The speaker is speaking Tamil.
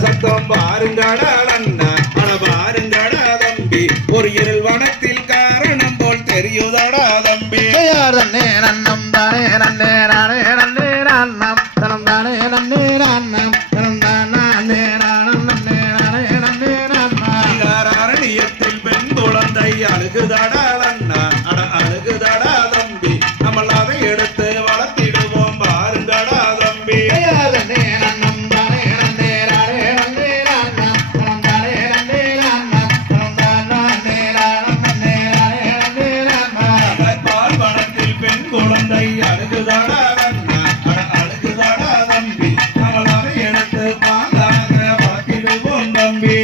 சத்தம் பாருங்கடா அண்ணா பாருங்கடா தம்பி ஒரு இருள் வனத்தில் காரணம் போல் தெரியுதடா தம்பி நன்னே நன்னம் தானே நன்னே நானே நன்னே நன்னம் தனம் தானே நன்னே நன்னம் தனம் தானே நானம் நன்னே நானே நன்னே நன்னம் அரணியத்தில் பெண் குழந்தை அழுகுதடா அண்ணா அழுகுதடா தம்பி நம்மள அதை எடுத்து வளர்த்திடுவோம் பாருங்கடா தம்பி குழந்தை அழுகுதாடா அண்ணா அழுகுதாடா தம்பி நம்மள அதை எடுத்து பாங்காக வளர்த்திடுவோம் தம்பி